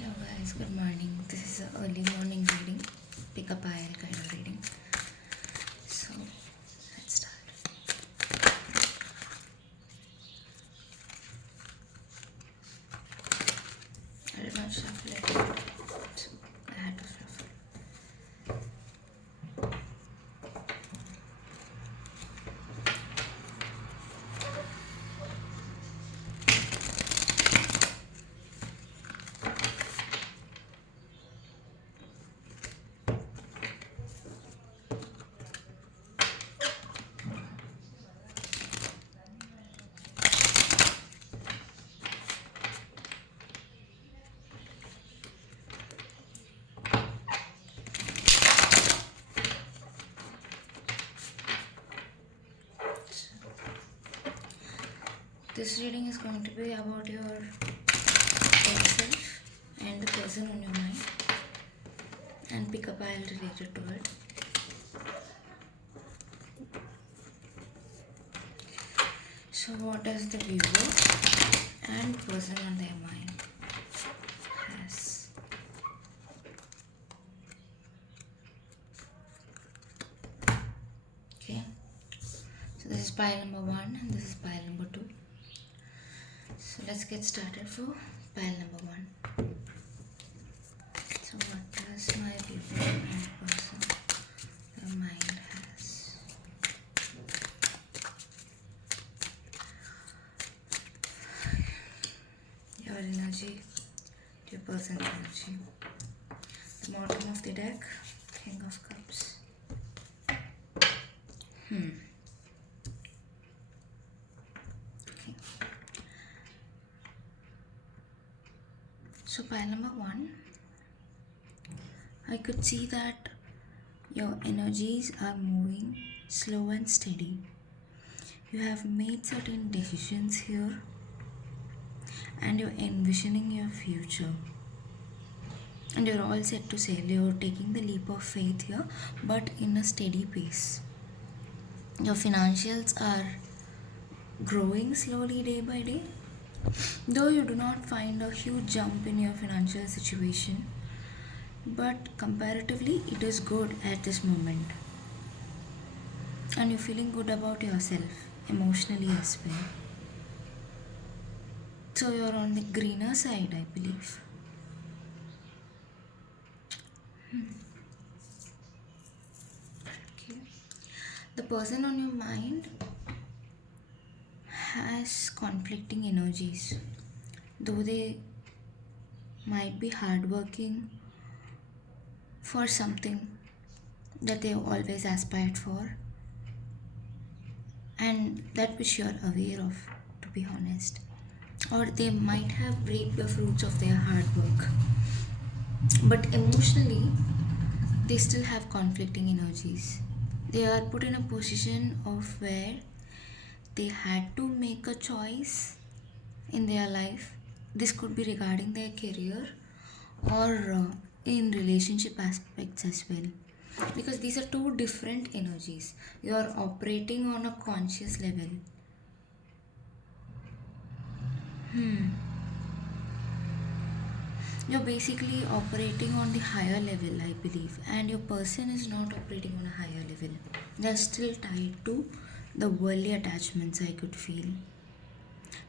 Hello guys, good morning. This is an early morning reading, pick up aisle kind of reading. So let's start. I did not shuffle it, so I had to shuffle. This reading is going to be about yourself and the person on your mind, and pick up aisle related to it. So what does the viewer and person on their mind has? Okay, so this is pile number 1 and this is pile number 2. So let's get started for pile number 1. So what does my viewer and person their mind has? Your energy, your person's energy. The bottom of the deck, King of Cups. Okay. So pile number 1, I could see that your energies are moving slow and steady. You have made certain decisions here and you're envisioning your future. And you're all set to sail. You're taking the leap of faith here, but in a steady pace. Your financials are growing slowly day by day. Though you do not find a huge jump in your financial situation, but comparatively it is good at this moment. And you're feeling good about yourself emotionally as well. So you're on the greener side, I believe. Okay. The person on your mind has conflicting energies. Though they might be hardworking for something that they always aspired for, and that which you are aware of, to be honest, or they might have reaped the fruits of their hard work, but emotionally they still have conflicting energies. They are put in a position of where they had to make a choice in their life. This could be regarding their career or in relationship aspects as well, because these are two different energies. You are operating on a conscious level. You're basically operating on the higher level, I believe, and your person is not operating on a higher level. They're still tied to the worldly attachments, I could feel.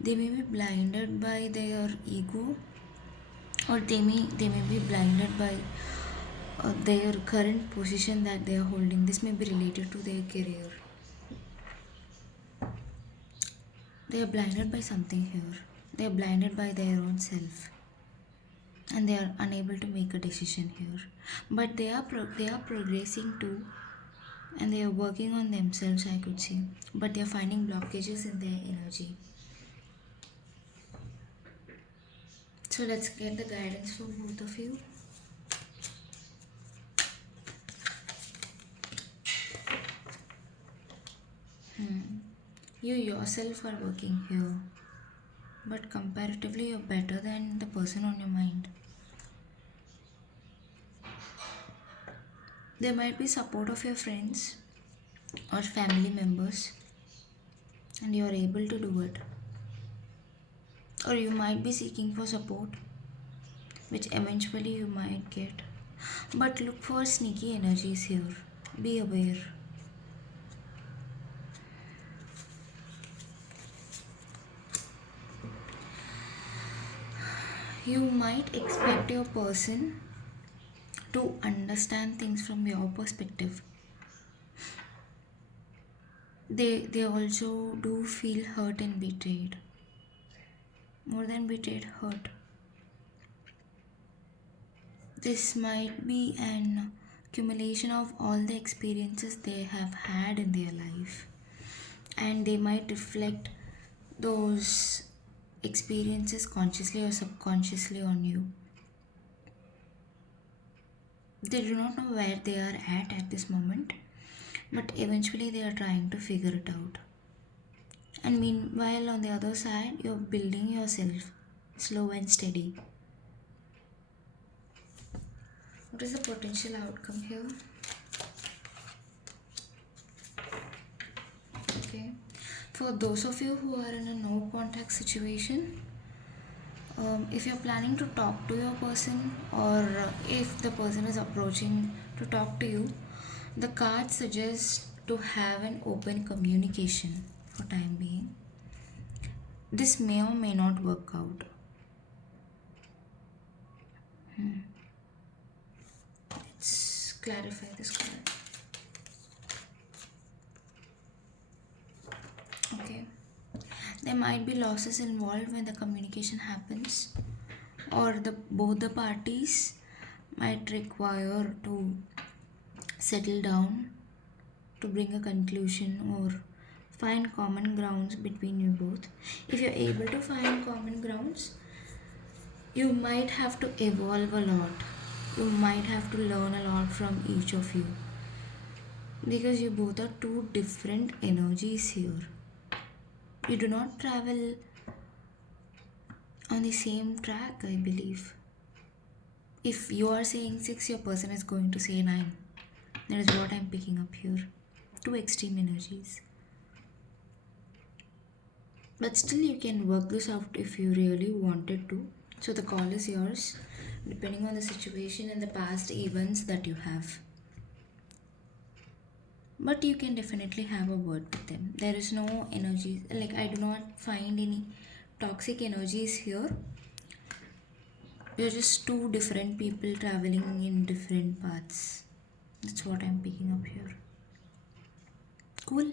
They may be blinded by their ego, or they may be blinded by their current position that they are holding. This may be related to their career. They are blinded by something here. They are blinded by their own self, and they are unable to make a decision here. But they are progressing too, and they are working on themselves, I could say. But they are finding blockages in their energy. So let's get the guidance for both of you. You yourself are working here, but comparatively you're better than the person on your mind. There might be support of your friends or family members, and you are able to do it. Or you might be seeking for support which eventually you might get. But look for sneaky energies here. Be aware. You might expect your person to understand things from your perspective. They also do feel hurt and betrayed. More than betrayed, hurt. This might be an accumulation of all the experiences they have had in their life, and they might reflect those experiences consciously or subconsciously on you. They do not know where they are at this moment, but eventually they are trying to figure it out. And meanwhile, on the other side, you're building yourself slow and steady. What is the potential outcome here? Okay. For those of you who are in a no contact situation, if you're planning to talk to your person, or if the person is approaching to talk to you, the card suggests to have an open communication for time being. This may or may not work out. Let's clarify this card. Okay. There might be losses involved when the communication happens, or both the parties might require to settle down to bring a conclusion or find common grounds between you both. If you're able to find common grounds, you might have to evolve a lot. You might have to learn a lot from each of you, because you both are two different energies here. You do not travel on the same track, I believe. If you are saying 6, your person is going to say 9. That is what I'm picking up here. Two extreme energies. But still, you can work this out if you really wanted to. So the call is yours, depending on the situation and the past events that you have. But you can definitely have a word with them. There is no energy, like I do not find any toxic energies here. You're just two different people traveling in different paths. That's what I'm picking up here. Cool.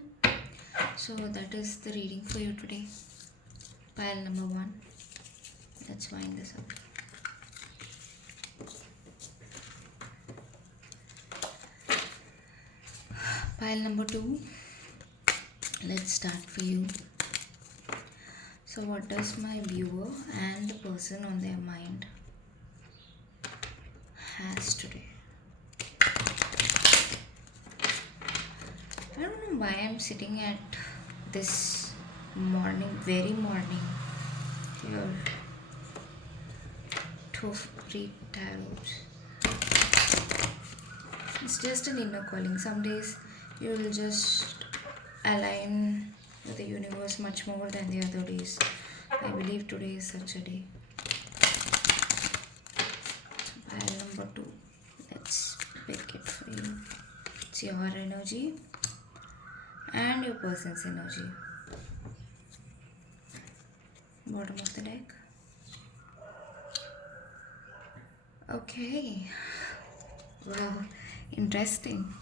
So that is the reading for you today. Pile number 1. Let's wind this up. Pile number 2. Let's start for you. So what does my viewer and the person on their mind has today? I don't know why I'm sitting at this very morning here to read tarot. It's just an inner calling. Some days you will just align with the universe much more than the other days. I believe today is such a day. Pile number 2. Let's pick it for you. It's your energy and your person's energy. Bottom of the deck. Okay. Wow. Interesting.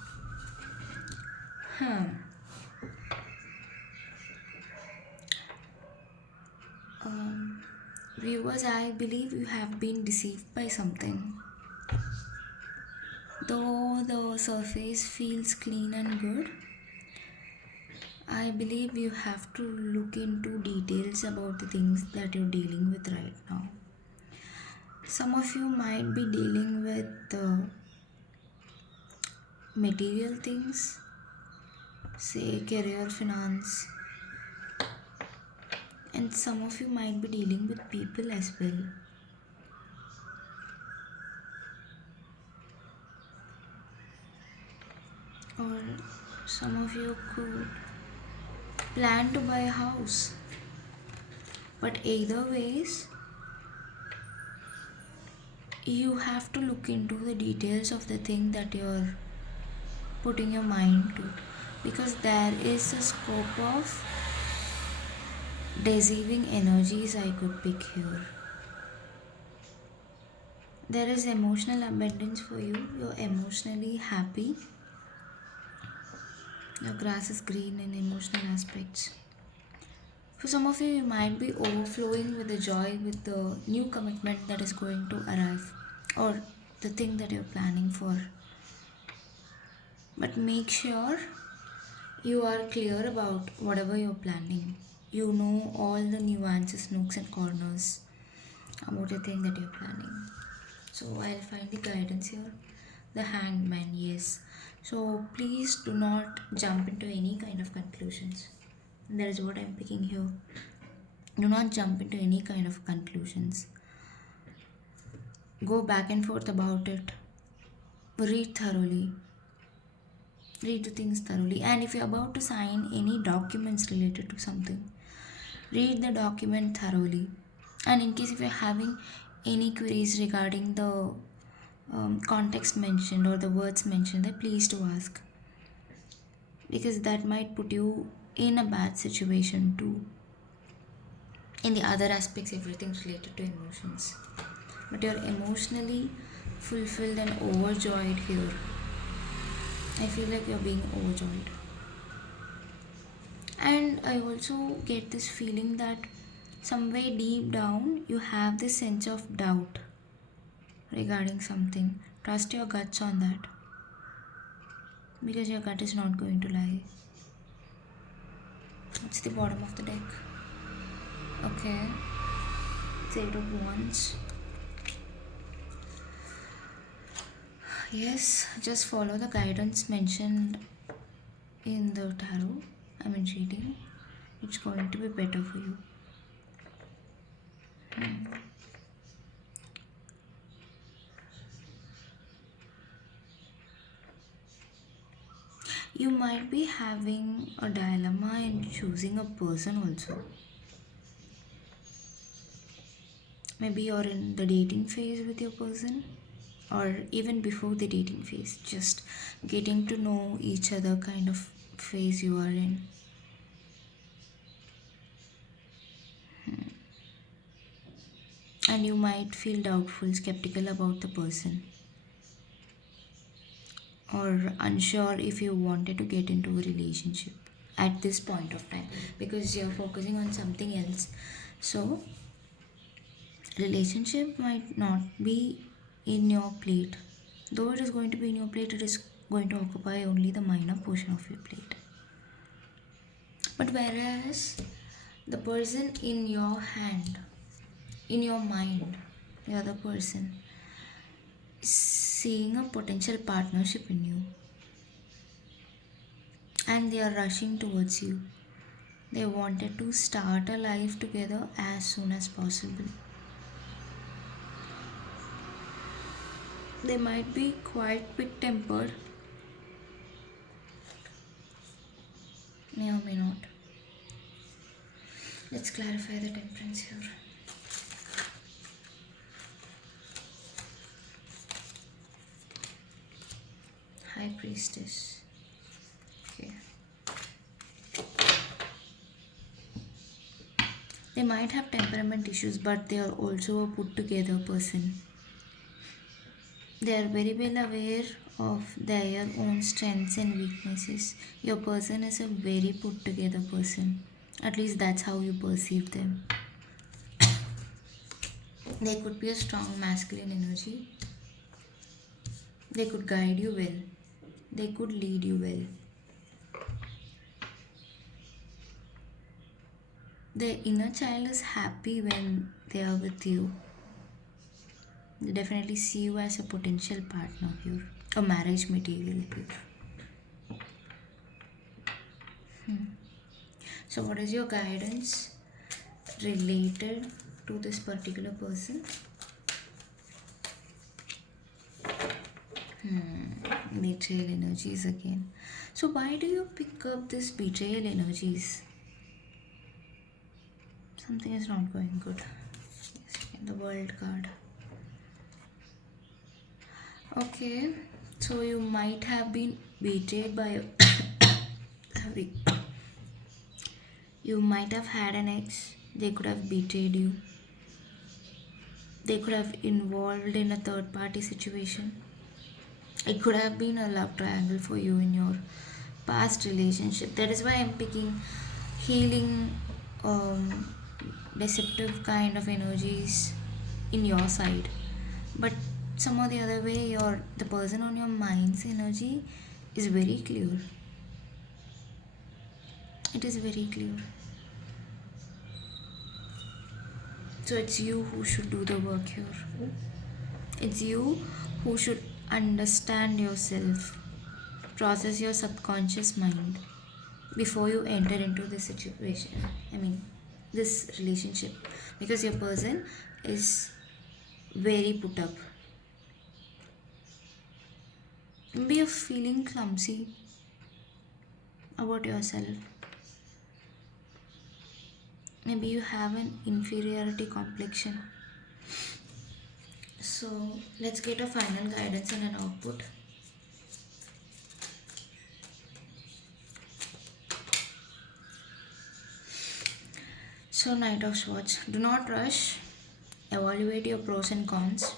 Viewers, I believe you have been deceived by something. Though the surface feels clean and good, I believe you have to look into details about the things that you're dealing with right now. Some of you might be dealing with material things, say career, finance, and some of you might be dealing with people as well. Or some of you could plan to buy a house. But either ways, you have to look into the details of the thing that you're putting your mind to, because there is a scope of deceiving energies I could pick here. There is emotional abundance for you, you're emotionally happy, your grass is green in emotional aspects. For some of you, you might be overflowing with the joy with the new commitment that is going to arrive, or the thing that you're planning for. But make sure you are clear about whatever you're planning. You know all the nuances, nooks, and corners about the thing that you're planning. So I'll find the guidance here. The hanged man, yes. So please do not jump into any kind of conclusions. That is what I'm picking here. Do not jump into any kind of conclusions. Go back and forth about it. Read thoroughly. Read the things thoroughly. And if you're about to sign any documents related to something, read the document thoroughly. And in case if you're having any queries regarding the context mentioned or the words mentioned, then please do ask, because that might put you in a bad situation too. In the other aspects, everything's related to emotions, but you're emotionally fulfilled and overjoyed here. I feel like you're being overjoyed. And I also get this feeling that somewhere deep down you have this sense of doubt regarding something. Trust your guts on that, because your gut is not going to lie. It's the bottom of the deck. Okay. It's Eight of Wands. Yes, just follow the guidance mentioned in the tarot. Reading. It's going to be better for you. You might be having a dilemma in choosing a person also. Maybe you're in the dating phase with your person, or even before the dating phase, just getting to know each other kind of phase you are in. And you might feel doubtful, skeptical about the person, or unsure if you wanted to get into a relationship at this point of time, because you're focusing on something else. So relationship might not be in your plate. Though it is going to be in your plate, it is going to occupy only the minor portion of your plate. But whereas the person in your hand, in your mind, the other person is seeing a potential partnership in you, and they are rushing towards you. They wanted to start a life together as soon as possible. They might be quite quick tempered, may or may not. Let's clarify the temperance here. High Priestess. Okay. They might have temperament issues, but they are also a put together person. They are very well aware of their own strengths and weaknesses. Your person is a very put together person. At least that's how you perceive them. They could be a strong masculine energy. They could guide you well. They could lead you well. The inner child is happy when they are with you. They definitely see you as a potential partner here, a marriage material here. So, what is your guidance related to this particular person? Betrayal energies again. So, why do you pick up this betrayal energies? Something is not going good. Yes, again, the world card. Okay, so you might have been betrayed by sorry. You might have had an ex, they could have betrayed you. They could have involved in a third party situation. It could have been a love triangle for you in your past relationship. That is why I'm picking healing, um, deceptive kind of energies in your side. But somehow the other way, the person on your mind's energy is very clear. It is very clear. So it's you who should do the work here. It's you who should understand yourself, process your subconscious mind before you enter into this situation. I mean, this relationship. Because your person is very put up. Maybe you're feeling clumsy about yourself. Maybe you have an inferiority complexion. So let's get a final guidance and an output. So, Knight of Swords, do not rush, evaluate your pros and cons,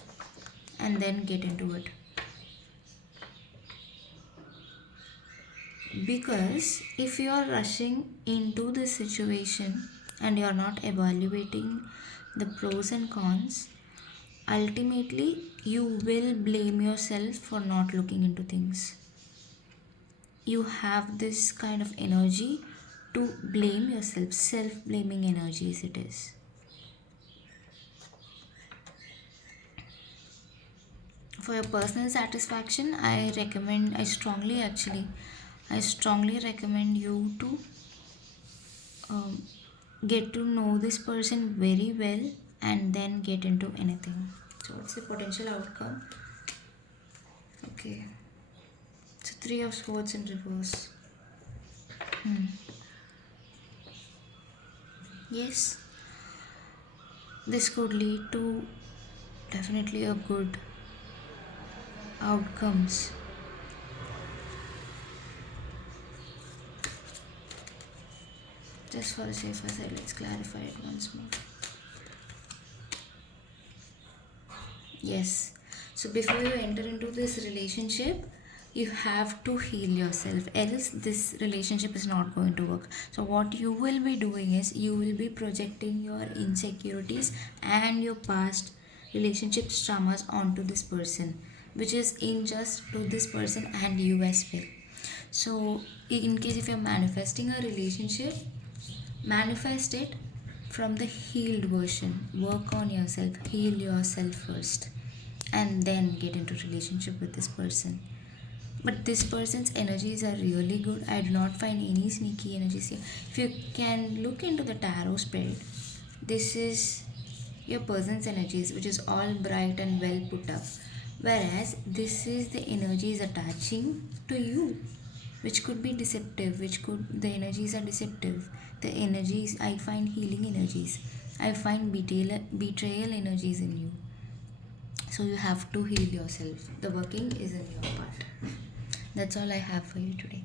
and then get into it. Because if you are rushing into this situation and you are not evaluating the pros and cons, ultimately you will blame yourself for not looking into things. You have this kind of energy to blame yourself, self blaming energies, it is. For your personal satisfaction, I strongly recommend you to um, get to know this person very well and then get into anything. So what's the potential outcome? Okay, so Three of Swords in reverse. Yes, this could lead to definitely a good outcomes. Just for a safer side, let's clarify it once more. Yes. So before you enter into this relationship, you have to heal yourself, else this relationship is not going to work. So what you will be doing is you will be projecting your insecurities and your past relationship traumas onto this person, which is unjust to this person and you as well. So in case if you're manifesting a relationship, manifest it from the healed version. Work on yourself, heal yourself first, and then get into relationship with this person. But this person's energies are really good. I do not find any sneaky energies here. If you can look into the tarot spread, this is your person's energies, which is all bright and well put up, whereas this is the energies attaching to you, which could be deceptive, which could the energies are deceptive. The energies, I find healing energies, I find betrayal energies in you. So you have to heal yourself. The working is in your part. That's all I have for you today.